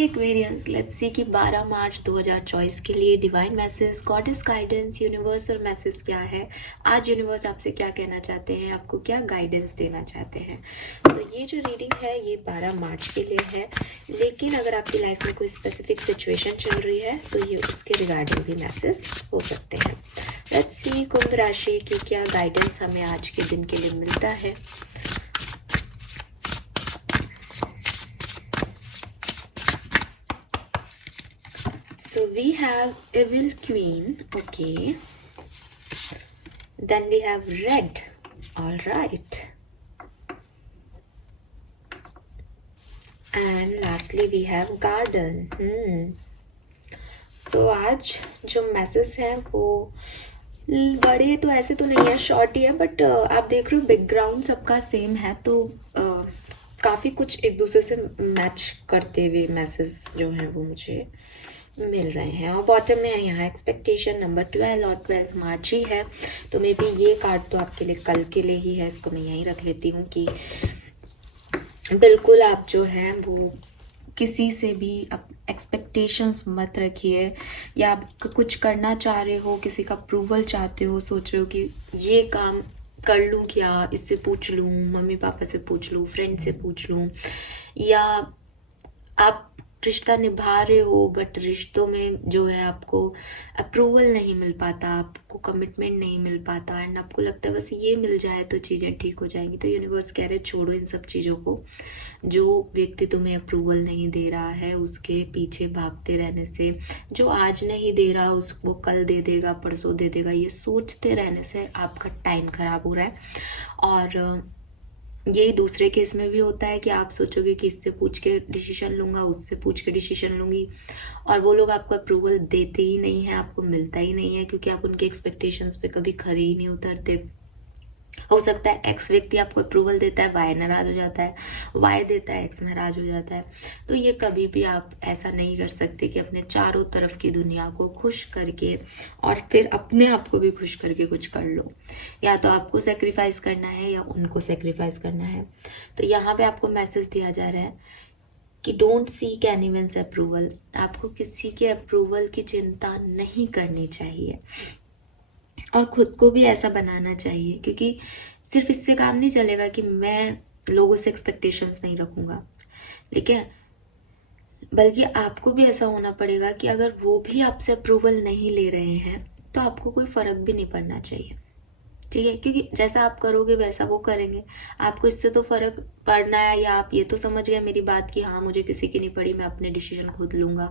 Aquarians, let's see कि 12 मार्च 2024 के लिए divine message, goddess guidance, universal message क्या है। आज यूनिवर्स आपसे क्या कहना चाहते हैं, आपको क्या गाइडेंस देना चाहते हैं। तो ये जो रीडिंग है ये 12 मार्च के लिए है, लेकिन अगर आपकी लाइफ में कोई स्पेसिफिक सिचुएशन चल रही है तो ये उसके रिगार्डिंग भी मैसेज हो सकते हैं। लेट्स सी कुंभ राशि की क्या गाइडेंस हमें आज के दिन के लिए मिलता है। So we have Evil Queen, okay. Then we have Red, all right. And lastly we have Garden. So आज जो मैसेज है वो बड़े तो ऐसे तो नहीं है, शॉर्ट ही है, बट आप देख रहे हो बैकग्राउंड सबका सेम है, तो काफ़ी कुछ एक दूसरे से मैच करते हुए मैसेज जो हैं वो मुझे मिल रहे हैं। और बॉटम में यहाँ एक्सपेक्टेशन नंबर 12 और 12 मार्च ही है, तो मे बी ये कार्ड तो आपके लिए कल के लिए ही है, इसको मैं यहीं रख लेती हूँ कि बिल्कुल आप जो है वो किसी से भी एक्सपेक्टेशंस मत रखिए, या आप कुछ करना चाह रहे हो, किसी का अप्रूवल चाहते हो, सोच रहे हो कि ये काम कर लूँ क्या, इससे पूछ लूँ, मम्मी पापा से पूछ लूँ, फ्रेंड से पूछ लूँ, या आप रिश्ता निभा रहे हो बट रिश्तों में जो है आपको अप्रूवल नहीं मिल पाता, आपको कमिटमेंट नहीं मिल पाता, एंड आपको लगता है बस ये मिल जाए तो चीज़ें ठीक हो जाएंगी। तो यूनिवर्स कह रहे छोड़ो इन सब चीज़ों को। जो व्यक्ति तुम्हें अप्रूवल नहीं दे रहा है उसके पीछे भागते रहने से, जो आज नहीं दे रहा उसको कल दे देगा, परसों दे देगा, ये सोचते रहने से आपका टाइम खराब हो रहा है। और यही दूसरे केस में भी होता है कि आप सोचोगे कि इससे पूछ के डिसीजन लूँगा, उससे पूछ के डिसीजन लूँगी, और वो लोग आपको अप्रूवल देते ही नहीं है, आपको मिलता ही नहीं है, क्योंकि आप उनके एक्सपेक्टेशंस पे कभी खरे ही नहीं उतरते। हो सकता है एक्स व्यक्ति आपको अप्रूवल देता है, वाई नाराज हो जाता है, वाई देता है, एक्स नाराज हो जाता है। तो ये कभी भी आप ऐसा नहीं कर सकते कि अपने चारों तरफ की दुनिया को खुश करके और फिर अपने आप को भी खुश करके कुछ कर लो। या तो आपको सेक्रीफाइस करना है या उनको सेक्रीफाइस करना है। तो यहाँ पे आपको मैसेज दिया जा रहा है कि डोंट सीक एनीवन्स अप्रूवल। आपको किसी के अप्रूवल की चिंता नहीं करनी चाहिए, और खुद को भी ऐसा बनाना चाहिए, क्योंकि सिर्फ इससे काम नहीं चलेगा कि मैं लोगों से एक्सपेक्टेशंस नहीं रखूँगा, लेकिन बल्कि आपको भी ऐसा होना पड़ेगा कि अगर वो भी आपसे अप्रूवल नहीं ले रहे हैं तो आपको कोई फ़र्क भी नहीं पड़ना चाहिए, ठीक है। क्योंकि जैसा आप करोगे वैसा वो करेंगे। आपको इससे तो फ़र्क पड़ना है, या आप ये तो समझ गए मेरी बात कि हाँ मुझे किसी की नहीं पड़ी, मैं अपने डिसीजन खुद लूँगा,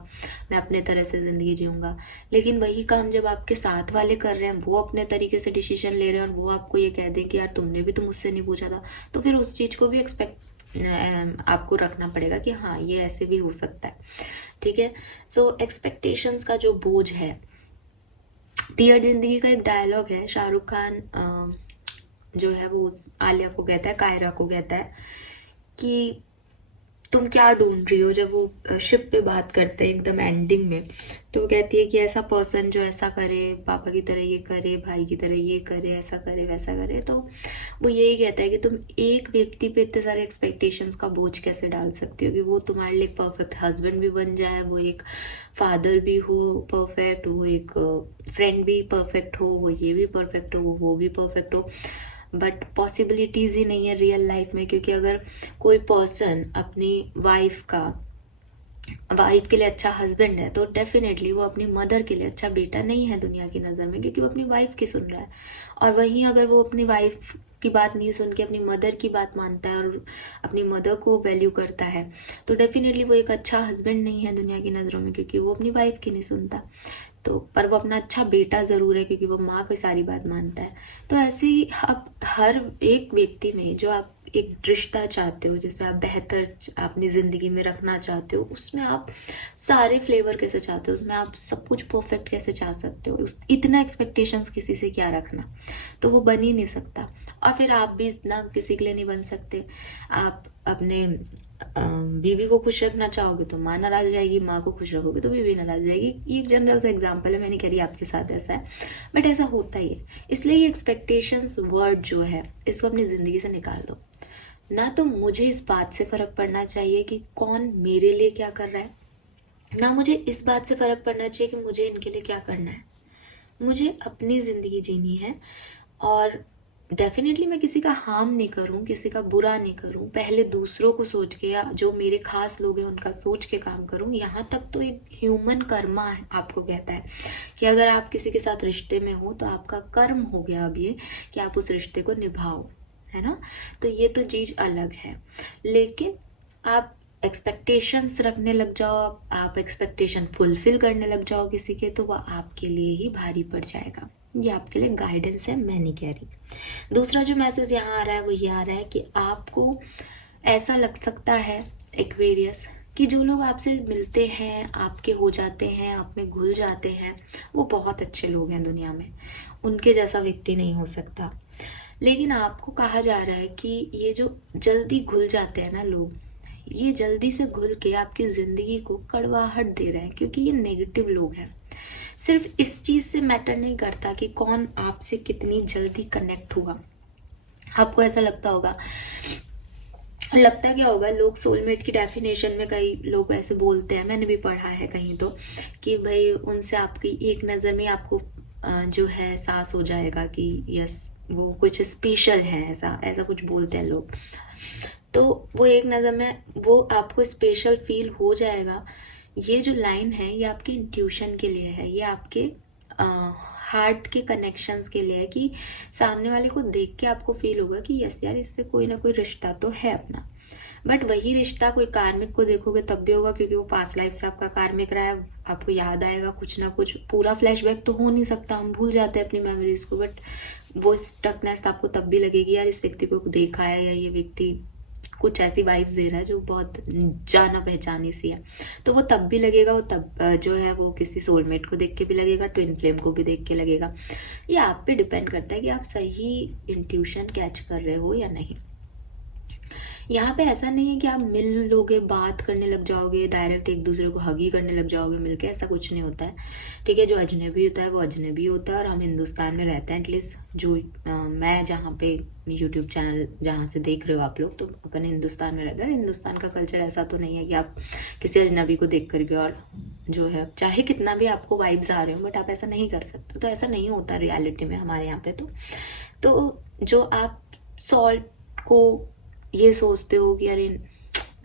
मैं अपने तरह से ज़िंदगी जीऊँगा। लेकिन वही काम जब आपके साथ वाले कर रहे हैं, वो अपने तरीके से डिसीजन ले रहे हैं, और वो आपको ये कह दें कि यार तुमने भी तो मुझसे नहीं पूछा था, तो फिर उस चीज़ को भी आपको रखना पड़ेगा कि हाँ ये ऐसे भी हो सकता है, ठीक है। सो एक्सपेक्टेशंस का जो बोझ है, डियर जिंदगी का एक डायलॉग है, शाहरुख खान जो है वो आलिया को कहता है, कायरा को कहता है कि तुम क्या ढूंढ रही हो, जब वो शिप पे बात करते हैं एकदम एंडिंग में, तो वो कहती है कि ऐसा पर्सन जो ऐसा करे, पापा की तरह ये करे, भाई की तरह ये करे, ऐसा करे वैसा करे। तो वो यही कहता है कि तुम एक व्यक्ति पे इतने सारे एक्सपेक्टेशंस का बोझ कैसे डाल सकती हो कि वो तुम्हारे लिए परफेक्ट हस्बैंड भी बन जाए, वो एक फादर भी हो परफेक्ट, वो एक फ्रेंड भी परफेक्ट हो, वो ये भी परफेक्ट हो, वो भी परफेक्ट हो। बट पॉसिबिलिटीज़ ही नहीं है रियल लाइफ में, क्योंकि अगर कोई पर्सन अपनी वाइफ के लिए अच्छा हस्बैंड है तो डेफिनेटली वो अपनी मदर के लिए अच्छा बेटा नहीं है दुनिया की नज़र में, क्योंकि वो अपनी वाइफ की सुन रहा है। और वहीं अगर वो अपनी वाइफ की बात नहीं सुन के अपनी मदर की बात मानता है और अपनी मदर को वैल्यू करता है, तो डेफिनेटली वो एक अच्छा हस्बैंड नहीं है दुनिया की नज़रों में, क्योंकि वो अपनी वाइफ की नहीं सुनता। तो पर वो अपना अच्छा बेटा ज़रूर है, क्योंकि वो माँ की सारी बात मानता है। तो ऐसे ही आप हर एक व्यक्ति में जो आप एक रिश्ता चाहते हो, जिसे आप बेहतर अपनी ज़िंदगी में रखना चाहते हो, उसमें आप सारे फ्लेवर कैसे चाहते हो, उसमें आप सब कुछ परफेक्ट कैसे चाह सकते हो, इतना एक्सपेक्टेशंस किसी से क्या रखना, तो वो बन ही नहीं सकता। और फिर आप भी इतना किसी के लिए नहीं बन सकते। आप अपने बीवी को खुश रखना चाहोगे तो माँ नाराज हो जाएगी, माँ को खुश रखोगे तो बीवी नाराज हो जाएगी। ये एक जनरल सा एग्जांपल है, मैं नहीं कह रही आपके साथ ऐसा है, बट ऐसा होता ही है। इसलिए ये एक्सपेक्टेशंस वर्ड जो है इसको अपनी ज़िंदगी से निकाल दो। ना तो मुझे इस बात से फ़र्क पड़ना चाहिए कि कौन मेरे लिए क्या कर रहा है, ना मुझे इस बात से फ़र्क पड़ना चाहिए कि मुझे इनके लिए क्या करना है। मुझे अपनी ज़िंदगी जीनी है और डेफ़िनेटली मैं किसी का हार्म नहीं करूँ, किसी का बुरा नहीं करूँ। पहले दूसरों को सोच के या जो मेरे ख़ास लोग हैं उनका सोच के काम करूँ। यहाँ तक तो एक ह्यूमन कर्मा है, आपको कहता है कि अगर आप किसी के साथ रिश्ते में हो तो आपका कर्म हो गया अब ये कि आप उस रिश्ते को निभाओ, है ना? तो ये तो चीज़ अलग है। लेकिन आप एक्सपेक्टेशंस रखने लग जाओ, आप एक्सपेक्टेशन फुलफिल करने लग जाओ किसी के, तो वह आपके लिए ही भारी पड़ जाएगा। ये आपके लिए गाइडेंस है, मैं नहीं कह रही। दूसरा जो मैसेज यहाँ आ रहा है वो ये आ रहा है कि आपको ऐसा लग सकता है एक्वेरियस कि जो लोग आपसे मिलते हैं, आपके हो जाते हैं, आप में घुल जाते हैं, वो बहुत अच्छे लोग हैं दुनिया में, उनके जैसा व्यक्ति नहीं हो सकता। लेकिन आपको कहा जा रहा है कि ये जो जल्दी घुल जाते हैं ना लोग, ये जल्दी से घुल के आपकी ज़िंदगी को कड़वाहट दे रहे हैं, क्योंकि ये नेगेटिव लोग हैं। सिर्फ इस चीज़ से मैटर नहीं करता कि कौन आपसे कितनी जल्दी कनेक्ट हुआ। आपको ऐसा लगता क्या होगा, लोग सोलमेट की डेफिनेशन में कई लोग ऐसे बोलते हैं, मैंने भी पढ़ा है कहीं तो, कि भाई उनसे आपकी एक नज़र में आपको जो है एहसास हो जाएगा कि यस वो कुछ स्पेशल है, ऐसा ऐसा कुछ बोलते हैं लोग। तो वो एक नज़र में वो आपको स्पेशल फील हो जाएगा। ये जो लाइन है ये आपके इंट्यूशन के लिए है, ये आपके हार्ट के कनेक्शंस के लिए है, कि सामने वाले को देख के आपको फील होगा कि यस यार इससे कोई ना कोई रिश्ता तो है अपना। बट वही रिश्ता कोई कार्मिक को देखोगे तब भी होगा, क्योंकि वो पास्ट लाइफ से आपका कार्मिक रहा है, आपको याद आएगा कुछ ना कुछ। पूरा फ्लैशबैक तो हो नहीं सकता, हम भूल जाते हैं अपनी मेमोरीज को, बट वो स्टकनेस आपको तब भी लगेगी, यार इस व्यक्ति को देखा है या ये व्यक्ति कुछ ऐसी वाइब्स दे रहा है जो बहुत जाना पहचानी सी है। तो वो तब भी लगेगा, वो तब जो है वो किसी सोलमेट को देख के भी लगेगा, ट्विन फ्लेम को भी देख के लगेगा। ये आप पे डिपेंड करता है कि आप सही इंट्यूशन कैच कर रहे हो या नहीं। यहाँ पे ऐसा नहीं है कि आप मिल लोगे, बात करने लग जाओगे, डायरेक्ट एक दूसरे को हग ही करने लग जाओगे मिलके, ऐसा कुछ नहीं होता है। ठीक है, जो अजनबी होता है वो अजनबी होता है, और हम हिंदुस्तान में रहते हैं एटलीस्ट, जो मैं जहाँ पे यूट्यूब चैनल जहाँ से देख रहे हो आप लोग, तो अपन हिंदुस्तान में रहते हैं। हिंदुस्तान का कल्चर ऐसा तो नहीं है कि आप किसी अजनबी को देख करके और जो है चाहे कितना भी आपको वाइब्स आ रहे हो, बट आप ऐसा नहीं कर सकते। तो ऐसा नहीं होता रियलिटी में हमारे यहाँ पे। तो जो आप सॉल्ट को ये सोचते हो कि अरे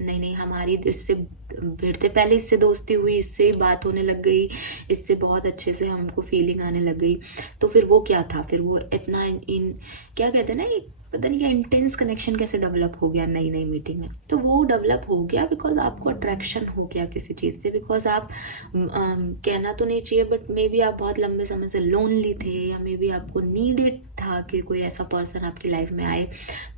नहीं नहीं हमारी इससे भिड़ते पहले इससे दोस्ती हुई, इससे बात होने लग गई, इससे बहुत अच्छे से हमको फीलिंग आने लग गई, तो फिर वो क्या था, फिर वो इतना इन क्या कहते हैं ना, एक पता नहीं क्या इंटेंस कनेक्शन कैसे डेवलप हो गया नई नई मीटिंग में। तो वो डेवलप हो गया बिकॉज आपको अट्रैक्शन हो गया किसी चीज़ से, बिकॉज आप कहना तो नहीं चाहिए बट मे बी आप बहुत लंबे समय से लोनली थे, या मे बी आपको नीडेड था कि कोई ऐसा पर्सन आपकी लाइफ में आए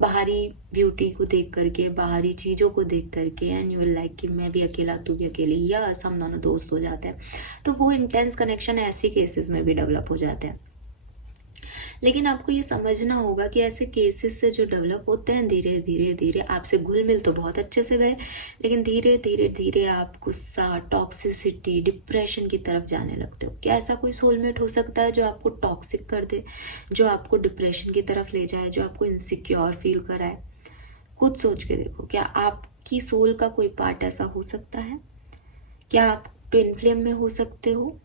बाहरी ब्यूटी को देख करके, बाहरी चीज़ों को देख करके, एंड यू विल लाइक कि मैं भी अकेला तू भी अकेली, या हम दोनों दोस्त हो जाते हैं। तो वो इंटेंस कनेक्शन ऐसी केसेस में भी डेवलप हो जाते हैं। लेकिन आपको ये समझना होगा कि ऐसे केसेस से जो डेवलप होते हैं, धीरे धीरे धीरे आपसे घुल मिल तो बहुत अच्छे से गए, लेकिन धीरे धीरे धीरे आप गुस्सा, टॉक्सिसिटी, डिप्रेशन की तरफ जाने लगते हो। क्या ऐसा कोई सोलमेट हो सकता है जो आपको टॉक्सिक कर दे, जो आपको डिप्रेशन की तरफ ले जाए, जो आपको इनसिक्योर फील कराए? खुद सोच के देखो, क्या आपकी सोल का कोई पार्ट ऐसा हो सकता है? क्या आप ट्विन फ्लेम में हो सकते हो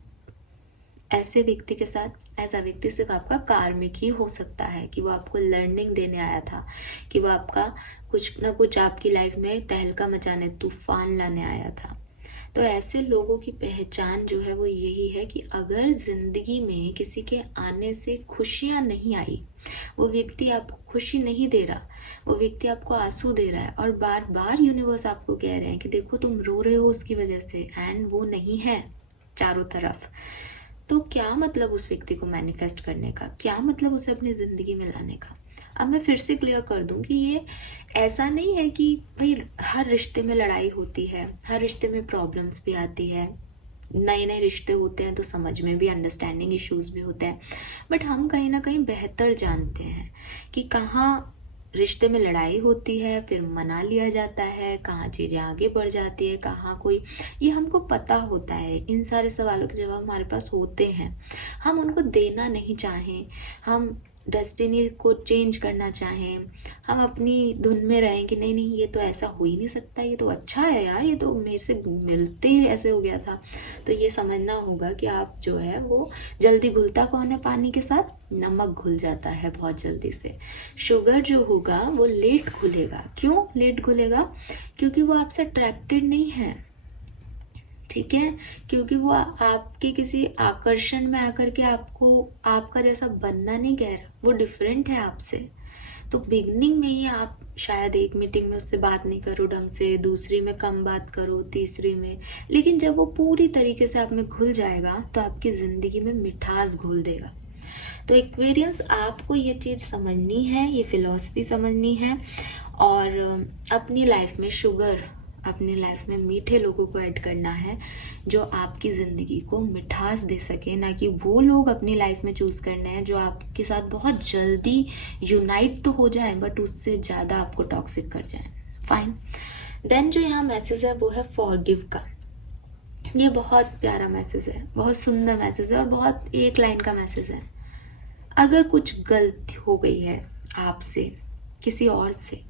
ऐसे व्यक्ति के साथ? ऐसा व्यक्ति सिर्फ आपका कार्मिक ही हो सकता है, कि वो आपको लर्निंग देने आया था, कि वो आपका कुछ ना कुछ आपकी लाइफ में तहलका मचाने, तूफान लाने आया था। तो ऐसे लोगों की पहचान जो है वो यही है कि अगर जिंदगी में किसी के आने से खुशियां नहीं आई, वो व्यक्ति आपको खुशी नहीं दे रहा, वो व्यक्ति आपको आंसू दे रहा है, और बार बार यूनिवर्स आपको कह रहे हैं कि देखो तुम रो रहे हो उसकी वजह से, एंड वो नहीं है चारों तरफ, तो क्या मतलब उस व्यक्ति को मैनिफेस्ट करने का, क्या मतलब उसे अपनी ज़िंदगी में लाने का? अब मैं फिर से क्लियर कर दूं कि ये ऐसा नहीं है कि भाई हर रिश्ते में लड़ाई होती है, हर रिश्ते में प्रॉब्लम्स भी आती है, नए नए रिश्ते होते हैं तो समझ में भी अंडरस्टैंडिंग इश्यूज भी होते हैं, बट हम कहीं ना कहीं बेहतर जानते हैं कि कहाँ रिश्ते में लड़ाई होती है फिर मना लिया जाता है, कहाँ चीज़ें आगे बढ़ जाती है, कहाँ कोई, ये हमको पता होता है। इन सारे सवालों के जवाब हमारे पास होते हैं, हम उनको देना नहीं चाहें, हम डेस्टिनी को चेंज करना चाहें, हम अपनी धुन में रहें कि नहीं नहीं ये तो ऐसा हो ही नहीं सकता, ये तो अच्छा है यार, ये तो मेरे से मिलते ही ऐसे हो गया था, तो ये समझना होगा कि आप जो है वो जल्दी घुलता कौन है पानी के साथ, नमक घुल जाता है बहुत जल्दी से। शुगर जो होगा वो लेट घुलेगा। क्यों लेट घुलेगा? क्योंकि वो आपसे अट्रैक्टेड नहीं है, ठीक है, क्योंकि वो आपके किसी आकर्षण में आकर के आपको आपका जैसा बनना नहीं कह रहा, वो डिफरेंट है आपसे। तो बिगनिंग में ही आप शायद एक मीटिंग में उससे बात नहीं करो ढंग से, दूसरी में कम बात करो, तीसरी में, लेकिन जब वो पूरी तरीके से आप में घुल जाएगा तो आपकी ज़िंदगी में मिठास घोल देगा। तो एक्वेरियंस आपको ये चीज़ समझनी है, ये फिलॉसफी समझनी है, और अपनी लाइफ में शुगर, अपनी लाइफ में मीठे लोगों को ऐड करना है जो आपकी ज़िंदगी को मिठास दे सके, ना कि वो लोग अपनी लाइफ में चूज़ करने हैं जो आपके साथ बहुत जल्दी यूनाइट तो हो जाए बट उससे ज़्यादा आपको टॉक्सिक कर जाए। फाइन। देन जो यहाँ मैसेज है वो है फॉरगिव का। ये बहुत प्यारा मैसेज है, बहुत सुंदर मैसेज है और बहुत एक लाइन का मैसेज है। अगर कुछ गलती हो गई है आपसे, किसी और से,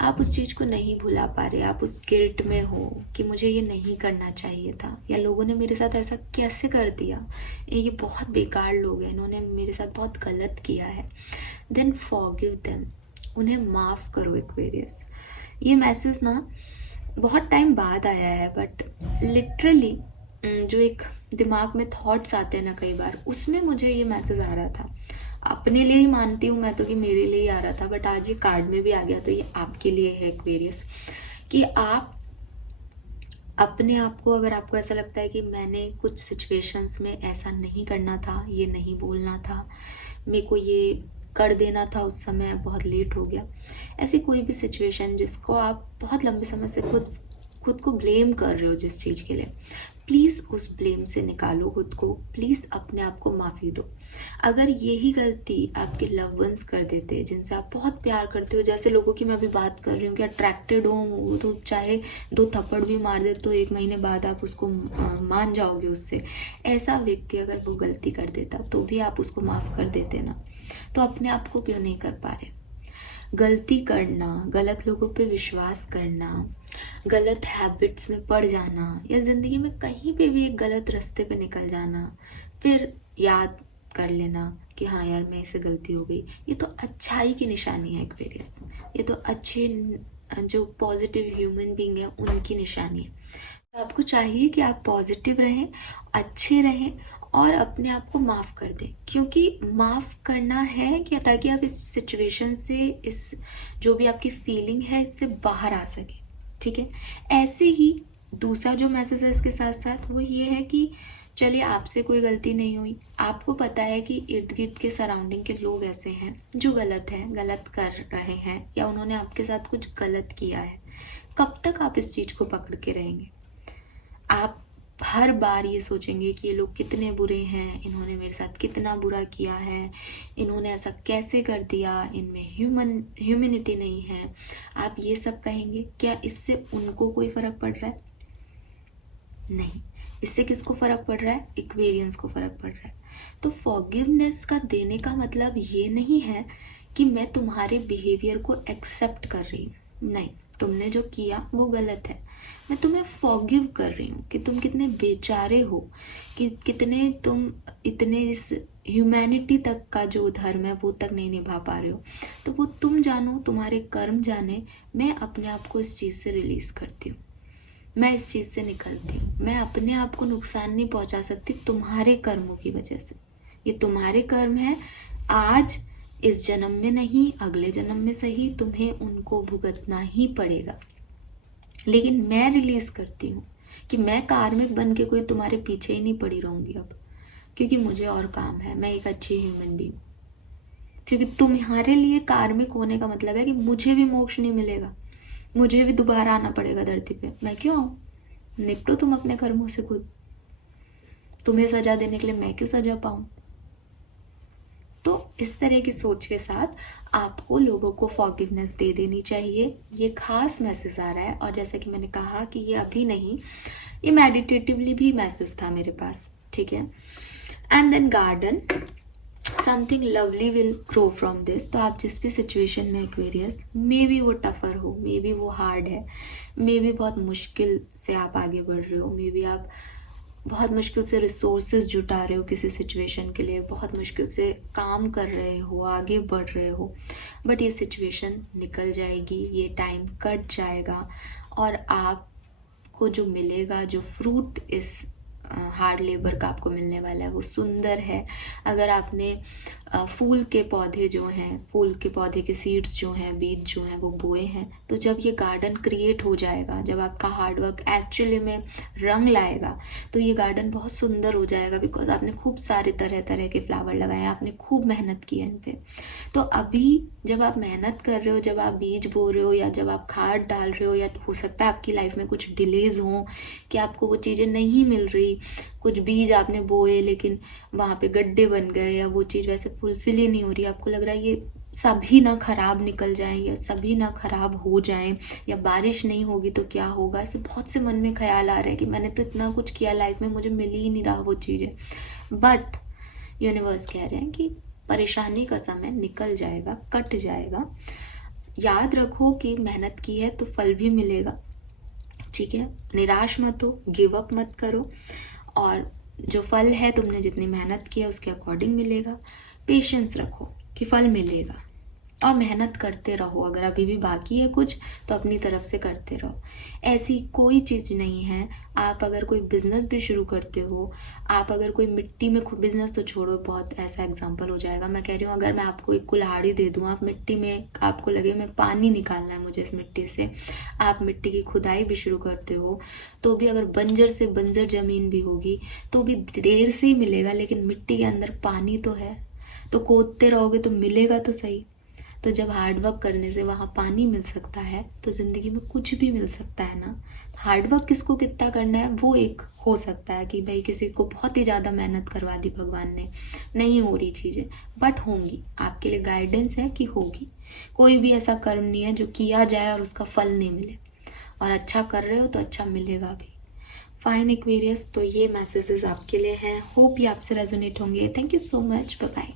आप उस चीज़ को नहीं भुला पा रहे, आप उस गिल्ट में हो कि मुझे ये नहीं करना चाहिए था, या लोगों ने मेरे साथ ऐसा कैसे कर दिया, ये बहुत बेकार लोग हैं, इन्होंने मेरे साथ बहुत गलत किया है, देन फॉरगिव देम, उन्हें माफ़ करो एक्वेरियस। ये मैसेज ना बहुत टाइम बाद आया है, बट लिटरली जो एक दिमाग में थॉट्स आते हैं ना कई बार, उसमें मुझे ये मैसेज आ रहा था। अपने लिए ही मानती हूँ मैं तो कि मेरे लिए ही आ रहा था, बट आज ये कार्ड में भी आ गया, तो ये आपके लिए है एक्वेरियस, कि आप अपने आप को, अगर आपको ऐसा लगता है कि मैंने कुछ सिचुएशंस में ऐसा नहीं करना था, ये नहीं बोलना था, मेरे को ये कर देना था उस समय, बहुत लेट हो गया, ऐसी कोई भी सिचुएशन जिसको आप बहुत लंबे समय से खुद को ब्लेम कर रहे हो जिस चीज़ के लिए, प्लीज़ उस ब्लेम से निकालो खुद को, प्लीज़ अपने आप को माफ़ी दो। अगर यही गलती आपके लव वंस कर देते जिनसे आप बहुत प्यार करते हो, जैसे लोगों की मैं अभी बात कर रही हूँ कि अट्रैक्टेड हो, वो तो चाहे 2 थप्पड़ भी मार दे तो 1 महीने बाद आप उसको मान जाओगे उससे, ऐसा व्यक्ति अगर वो गलती कर देता तो भी आप उसको माफ़ कर देते ना, तो अपने आप को क्यों नहीं कर पा रहे? गलती करना, गलत लोगों पे विश्वास करना, गलत हैबिट्स में पड़ जाना, या ज़िंदगी में कहीं पे भी एक गलत रास्ते पे निकल जाना, फिर याद कर लेना कि हाँ यार मेरे से गलती हो गई, ये तो अच्छाई की निशानी है एक्वेरियस, ये तो अच्छे जो पॉजिटिव ह्यूमन बीइंग है उनकी निशानी है। तो आपको चाहिए कि आप पॉजिटिव रहें, अच्छे रहें और अपने आप को माफ़ कर दें, क्योंकि माफ़ करना है कि ताकि आप इस सिचुएशन से, इस जो भी आपकी फीलिंग है इससे बाहर आ सके, ठीक है। ऐसे ही दूसरा जो मैसेज है इसके साथ साथ वो ये है कि चलिए आपसे कोई गलती नहीं हुई, आपको पता है कि इर्द गिर्द के सराउंडिंग के लोग ऐसे हैं जो गलत हैं, गलत कर रहे हैं, या उन्होंने आपके साथ कुछ गलत किया है, कब तक आप इस चीज़ को पकड़ के रहेंगे? आप हर बार ये सोचेंगे कि ये लोग कितने बुरे हैं, इन्होंने मेरे साथ कितना बुरा किया है, इन्होंने ऐसा कैसे कर दिया, इनमें ह्यूमैनिटी नहीं है, आप ये सब कहेंगे। क्या इससे उनको कोई फ़र्क पड़ रहा है? नहीं। इससे किसको फ़र्क पड़ रहा है? एक्वेरियंस को फ़र्क पड़ रहा है। तो फॉरगिवनेस का देने का मतलब ये नहीं है कि मैं तुम्हारे बिहेवियर को एक्सेप्ट कर रही हूँ, नहीं, तुमने जो किया वो गलत है, मैं तुम्हें फॉरगिव कर रही हूँ कि तुम कितने बेचारे हो, कि कितने तुम इतने इस ह्यूमैनिटी तक का जो धर्म है वो तक नहीं निभा पा रहे हो, तो वो तुम जानो, तुम्हारे कर्म जाने, मैं अपने आप को इस चीज़ से रिलीज़ करती हूँ, मैं इस चीज़ से निकलती हूँ, मैं अपने आप को नुकसान नहीं पहुँचा सकती तुम्हारे कर्मों की वजह से, ये तुम्हारे कर्म है, आज इस जन्म में नहीं, अगले जन्म में सही, तुम्हें उनको भुगतना ही पड़ेगा, लेकिन मैं रिलीज़ करती हूँ कि मैं कार्मिक बन के कोई तुम्हारे पीछे ही नहीं पड़ी रहूँगी अब, क्योंकि मुझे और काम है, मैं एक अच्छी ह्यूमन बीइंग, क्योंकि तुम्हारे लिए कार्मिक होने का मतलब है कि मुझे भी मोक्ष नहीं मिलेगा, मुझे भी दोबारा आना पड़ेगा धरती पे, मैं क्यों आऊँ? निपटो तुम अपने कर्मों से खुद, तुम्हें सजा देने के लिए मैं क्यों सजा पाऊँ? तो इस तरह की सोच के साथ आपको लोगों को फॉरगिवनेस दे देनी चाहिए। ये खास मैसेज आ रहा है, और जैसा कि मैंने कहा कि ये अभी नहीं, ये मेडिटेटिवली भी मैसेज था मेरे पास, ठीक है। And then garden, something lovely will grow from this. तो आप जिस भी सिचुएशन में एक्वेरियस, मे बी वो टफर हो, मे बी वो हार्ड है, मे बी बहुत मुश्किल से आप आगे बढ़ रहे हो, मे बी आप बहुत मुश्किल से रिसोर्सेज जुटा रहे हो किसी सिचुएशन के लिए, बहुत मुश्किल से काम कर रहे हो, आगे बढ़ रहे हो, बट ये सिचुएशन निकल जाएगी, ये टाइम कट जाएगा, और आपको जो मिलेगा, जो फ्रूट इस हार्ड लेबर का आपको मिलने वाला है वो सुंदर है। अगर आपने फूल के पौधे जो हैं, फूल के पौधे के सीड्स जो हैं, बीज जो हैं वो बोए हैं, तो जब ये गार्डन क्रिएट हो जाएगा, जब आपका हार्डवर्क एक्चुअली में रंग लाएगा, तो ये गार्डन बहुत सुंदर हो जाएगा, बिकॉज आपने खूब सारे तरह तरह के फ्लावर लगाए, आपने खूब मेहनत की है इन पे। तो अभी जब आप मेहनत कर रहे हो, जब आप बीज बो रहे हो, या जब आप खाद डाल रहे हो, या हो सकता है आपकी लाइफ में कुछ डिलेज हों कि आपको वो चीज़ें नहीं मिल रही, कुछ बीज आपने बोए लेकिन वहाँ पे गड्ढे बन गए, या वो चीज़ वैसे फुलफिल ही नहीं हो रही, आपको लग रहा है ये सभी ना खराब निकल जाएं, या सभी ना खराब हो जाएं, या बारिश नहीं होगी तो क्या होगा, ऐसे बहुत से मन में ख्याल आ रहे हैं कि मैंने तो इतना कुछ किया लाइफ में, मुझे मिल ही नहीं रहा वो चीज़ें। बट यूनिवर्स कह रहे हैं कि परेशानी का समय निकल जाएगा, कट जाएगा। याद रखो कि मेहनत की है तो फल भी मिलेगा, ठीक है? निराश मत हो, गिव अप मत करो, और जो फल है तुमने जितनी मेहनत की है उसके अकॉर्डिंग मिलेगा। पेशेंस रखो कि फल मिलेगा, और मेहनत करते रहो। अगर अभी भी बाकी है कुछ तो अपनी तरफ से करते रहो। ऐसी कोई चीज़ नहीं है, आप अगर कोई बिजनेस भी शुरू करते हो, आप अगर कोई मिट्टी में, बिजनेस तो छोड़ो, बहुत ऐसा एग्जांपल हो जाएगा, मैं कह रही हूँ अगर मैं आपको एक कुल्हाड़ी दे दूँ, आप मिट्टी में, आपको लगे मैं पानी निकालना है मुझे इस मिट्टी से, आप मिट्टी की खुदाई भी शुरू करते हो, तो भी अगर बंजर से बंजर ज़मीन भी होगी तो भी देर से ही मिलेगा, लेकिन मिट्टी के अंदर पानी तो है, तो खोदते रहोगे तो मिलेगा तो सही। तो जब हार्डवर्क करने से वहाँ पानी मिल सकता है तो ज़िंदगी में कुछ भी मिल सकता है ना। हार्डवर्क किसको कितना करना है वो एक हो सकता है कि भाई किसी को बहुत ही ज़्यादा मेहनत करवा दी भगवान ने, नहीं हो रही चीज़ें, बट होंगी, आपके लिए गाइडेंस है कि होगी। कोई भी ऐसा कर्म नहीं है जो किया जाए और उसका फल नहीं मिले, और अच्छा कर रहे हो तो अच्छा मिलेगा भी। फाइन एक्वेरियस, तो ये मैसेजेस आपके लिए हैं, होप ये आपसे रेजोनेट होंगे। Thank you so much, bye bye.